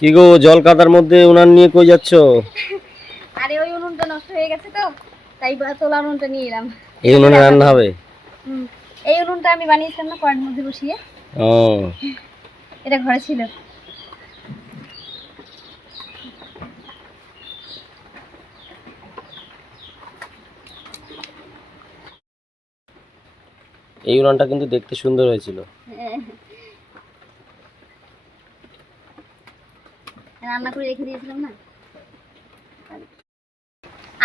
কি গো জল কাদার মধ্যে উনান নিয়ে কই যাচ্ছ? আরে ওই উনুনটা নষ্ট হয়ে গেছে তো তাই তোলা উনুনটা নিয়ে এলাম। এই উনানে রান্না হবে। এই উনুনটা আমি বানিয়েছিলাম না কয়ের মধ্যে বসিয়ে। ও। এটা ঘরে ছিল। এই উনানটা কিন্তু দেখতে সুন্দর হয়েছিল। রান্না করে রেখে দিয়েছিলাম না?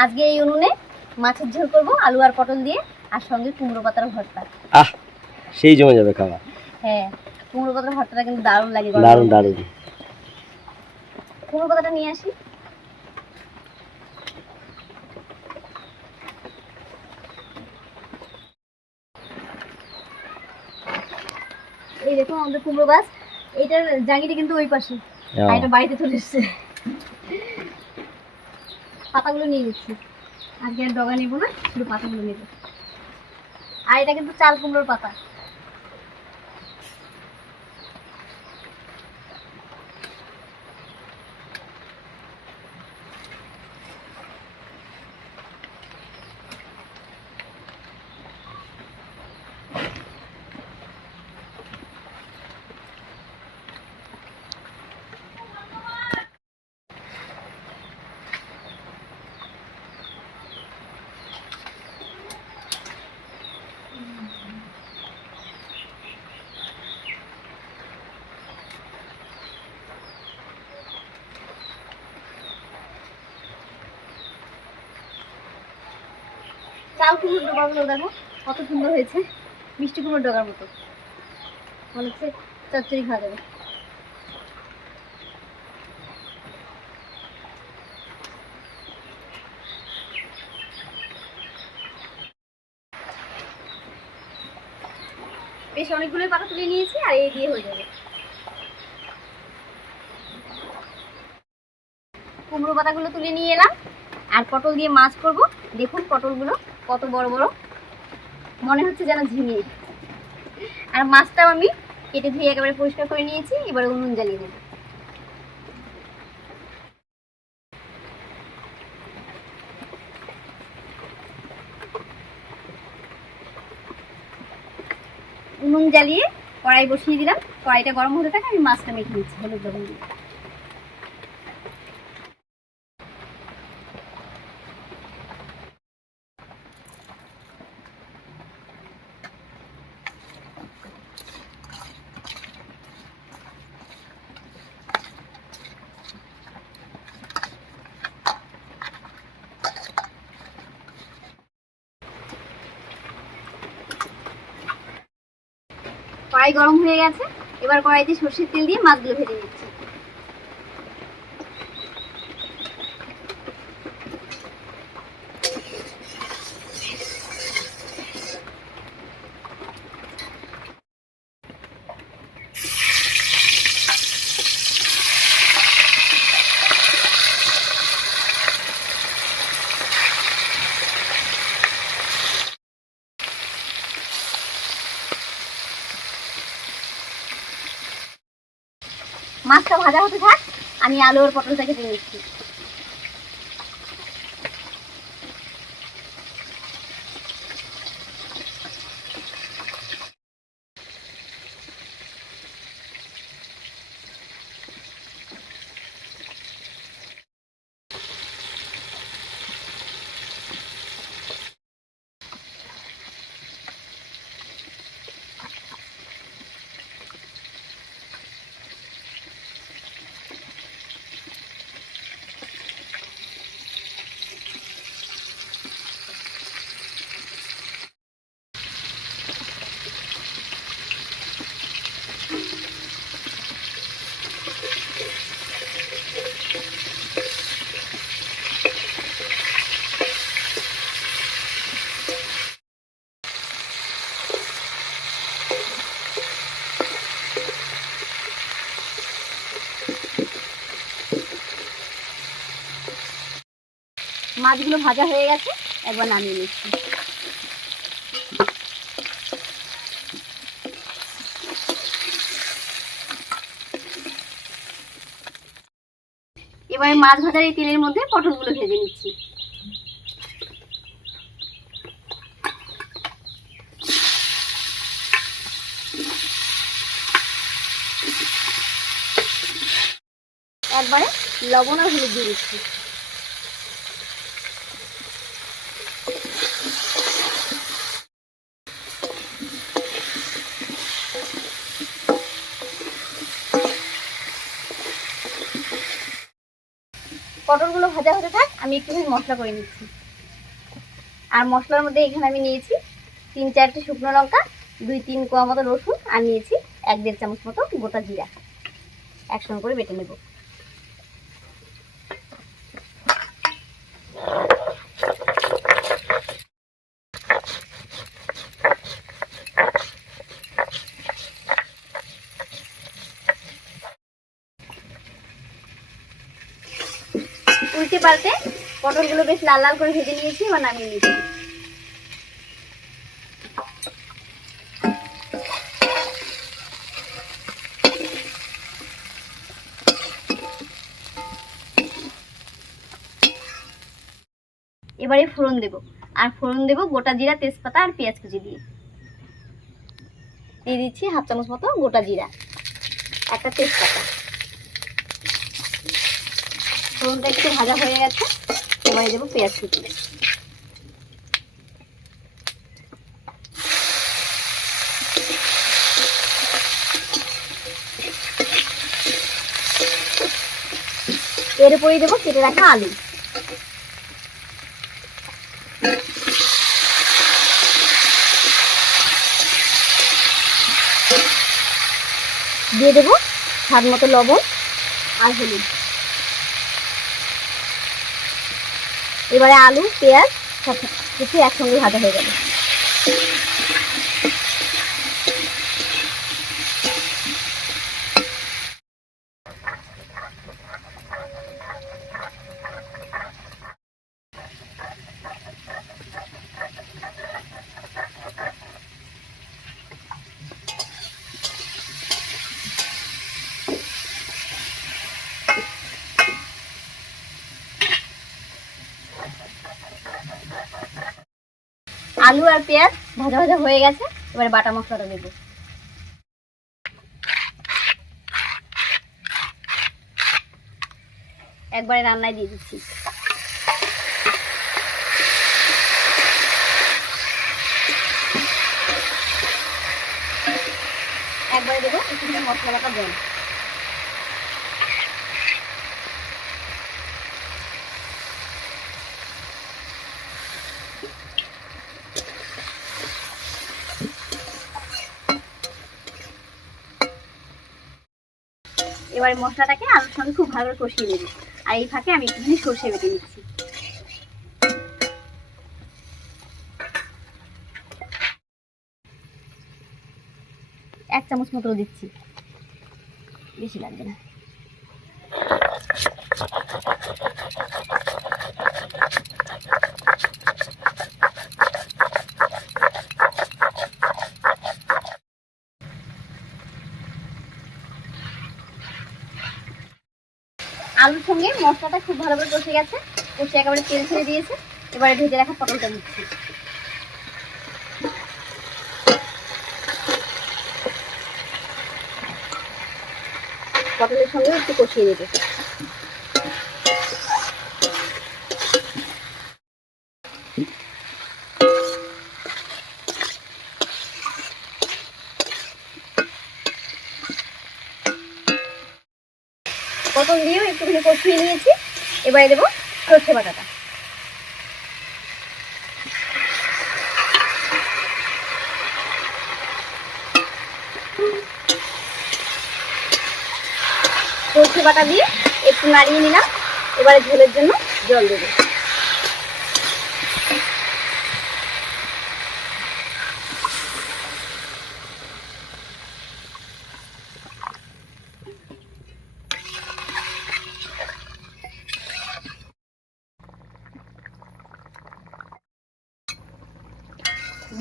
আজকে এই উনুনে মাছের ঝোল করব আলু আর পটল দিয়ে আর সঙ্গে কুমড়ো পাতার ভর্তা। আহ সেই জমে যাবে খাওয়া। হ্যাঁ কুমড়ো পাতার ভর্তাটা কিন্তু দারুণ লাগে দারুণ দারুণ। কুমড়ো পাতাটা নিয়ে আসি। এই দেখুন আমাদের কুমড়ো গাছ এইটার জাঙ্গিটা কিন্তু ওই পাশে। এটা বাড়িতে পাতাগুলো নিয়ে নিচ্ছি। ডগা নেব না আর এটা কিন্তু চাল কুমড়োর পাতা চাল কুমড়োর ডগাগুলো দেখো, কত সুন্দর হয়েছে। মিষ্টি কুমড়োর ডগার মতো। মনে হচ্ছে চচ্চড়ি খাওয়া যাবে। বেশ অনেকগুলোই পাতা তুলে নিয়েছি, আর এই দিয়ে হয়ে যাবে। কুমড়ো পাতাগুলো তুলে নিয়ে এলাম, আর পটল দিয়ে মাছ করব। দেখুন পটলগুলো কত বড় বড়? মনে হচ্ছে যেন ঝিঙে। আর মাছটাও আমি কেটে ধুয়ে একেবারে পরিষ্কার করে নিয়েছি, এবার উনুন জ্বালিয়ে দেবো উনুন জ্বালিয়ে কড়াই বসিয়ে দিলাম। কড়াইটা গরম হতে থাকে, আমি মাছটা মেখে নিচ্ছি, হলুদ লবণ দিয়ে। কড়াই গরম হয়ে গেছে। এবার কড়াইতে সর্ষের তেল দিয়ে মাছগুলো ভেজে নিচ্ছি। মাছটা ভাজা হতে থাক আমি আলুর আর থেকে দিয়ে নিচ্ছি মাছগুলো ভাজা হয়ে গেছে, একবার নামিয়ে নিচ্ছি। এবারে মাছ ভাজার এই তেলের মধ্যে পটলগুলো ভেজে নিচ্ছি। একবারে লবণ আর হলুদ দিয়ে দিচ্ছি। পটলগুলো ভাজা হতে থাক, আমি একটুখানি মশলা করে নিচ্ছি। আর মশলার মধ্যে এখানে আমি নিয়েছি তিন চারটে শুকনো লঙ্কা, দুই তিন কোয়া মতো রসুন, আর নিয়েছি এক দেড় চামচ মতো গোটা জিরা। একসঙ্গে করে বেটে নেব। উল্টে পাল্টে পটলগুলো বেশ লাল লাল করে ভেজে নিয়েছি, এবার নামিয়ে নিয়েছি এবারে ফোড়ন দেব, আর ফোড়ন দেব গোটা জিরা, তেজপাতা আর পেঁয়াজ কুচি দিয়ে। দিয়ে দিচ্ছি হাফ চামচ মতো গোটা জিরা, একটা তেজপাতা। ফোড়নটা একটু ভাজা হয়ে গেছে, এবারে দেবো পেঁয়াজ কুচি। এর উপরেই দেবো কেটে রাখা আলু। দিয়ে দেবো স্বাদ মতো লবণ আর হলুদ। এবারে আলু পেঁয়াজ সব কিছু একসঙ্গে ভাজা হয়ে যাবে আলু আর পেঁয়াজ ভাজা ভাজা হয়ে গেছে, এবারে বাটা মশলাটা দেবো। একবারে রান্নায় দিয়ে দিচ্ছি। একবারে দেবো, একটু মশলা বাটা এবারে মশলাটাকে আলুর সঙ্গে খুব ভালো করে কষিয়ে নেব। আর এই ফাঁকে আমি একটুখানি সর্ষে বেটে নিচ্ছি। এক চামচ মতো দিচ্ছি। বেশি লাগবে না। আলুর সঙ্গে মশলাটা খুব ভালো করে কষে গেছে। কষে একেবারে তেল ছেড়ে দিয়েছে। এবারে ভেজে রাখা পটলটা দিচ্ছি। পটলের সঙ্গে একটু কষিয়ে দেবে পটল দিয়েও একটুখানি কষিয়ে নিয়েছি। এবারে দেবো সর্ষে বাটাটা। সর্ষে বাটা দিয়ে একটু নাড়িয়ে নিলাম। এবারে ঝোলের জন্য জল দেবো।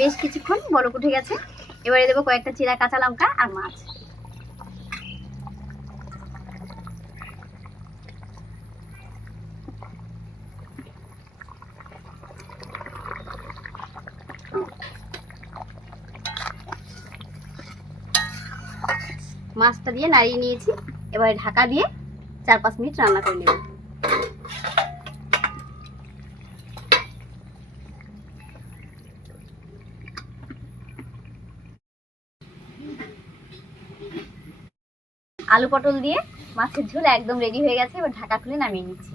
বেশ কিছুক্ষণ বরফ উঠে গেছে। এবারে দেবো কয়েকটা চিরা কাঁচা লঙ্কা আর মাছ। মাছটা দিয়ে নাড়িয়ে নিয়েছি। এবারে ঢাকা দিয়ে চার পাঁচ মিনিট রান্না করে নেব। আলু পটল দিয়ে মাছের ঝোল একদম রেডি হয়ে গেছে এবার ঢাকা খুলে নামিয়ে নিচ্ছি।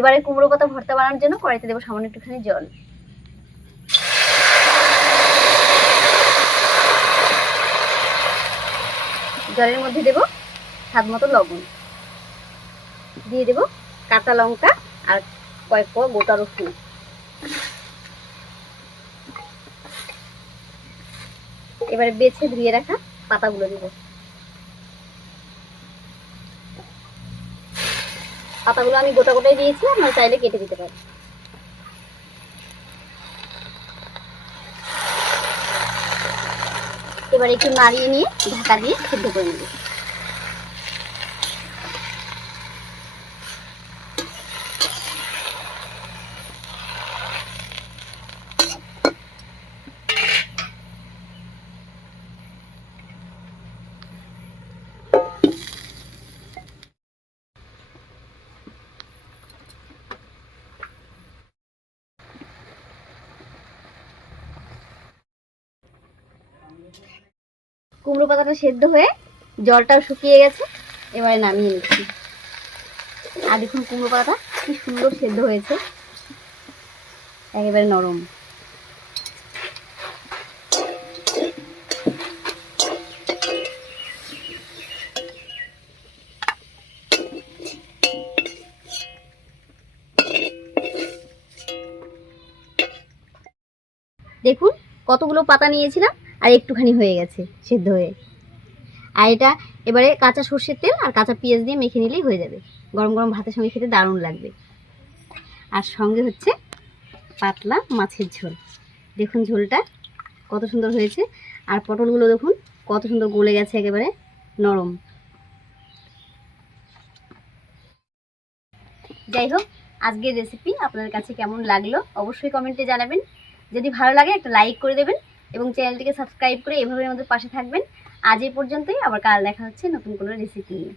এবারে কুমড়ো পাতা ভর্তা বানানোর জন্য কড়াইতে দেবো সামান্য একটুখানি জল। জলের মধ্যে দেব স্বাদ মতো লবণ। দিয়ে দেব কাঁচা লঙ্কা আর কয়েক কোয়া গোটা রসুন। এবারে বেছে ধুয়ে রাখা পাতাগুলো দেবো। পাতাগুলো আমি গোটা গোটাই দিয়েছি, আপনারা চাইলে কেটে দিতে পারেন। এবার একটু নাড়িয়ে নিয়ে ঢাকা দিয়ে সিদ্ধ করে নেব। কুমড়ো পাতাটা সেদ্ধ হয়ে জলটাও শুকিয়ে গেছে, এবারে নামিয়ে নিচ্ছি। আর দেখুন কুমড়ো পাতাটা কি সুন্দর সেদ্ধ হয়েছে, একেবারে নরম। দেখুন কতগুলো পাতা নিয়েছিলাম আর একটুখানি হয়ে গেছে সেদ্ধ হয়ে। আর এটা এবারে কাঁচা সর্ষের তেল আর কাঁচা পেঁয়াজ দিয়ে মেখে নিলেই হয়ে যাবে। গরম গরম ভাতের সঙ্গে খেতে দারুণ লাগবে। আর সঙ্গে হচ্ছে পাতলা মাছের ঝোল। দেখুন ঝোলটা কত সুন্দর হয়েছে। আর পটলগুলো দেখুন কত সুন্দর গলে গেছে একেবারে নরম। যাই হোক, আজকের রেসিপি আপনাদের কাছে কেমন লাগল অবশ্যই কমেন্টে জানাবেন। যদি ভালো লাগে একটা লাইক করে দেবেন। এবং চ্যানেলটিকে সাবস্ক্রাইব করে এভাবে আমাদের পাশে থাকবেন। আজ এই পর্যন্তই, আবার কাল দেখা হচ্ছে নতুন কোনো রেসিপি নিয়ে।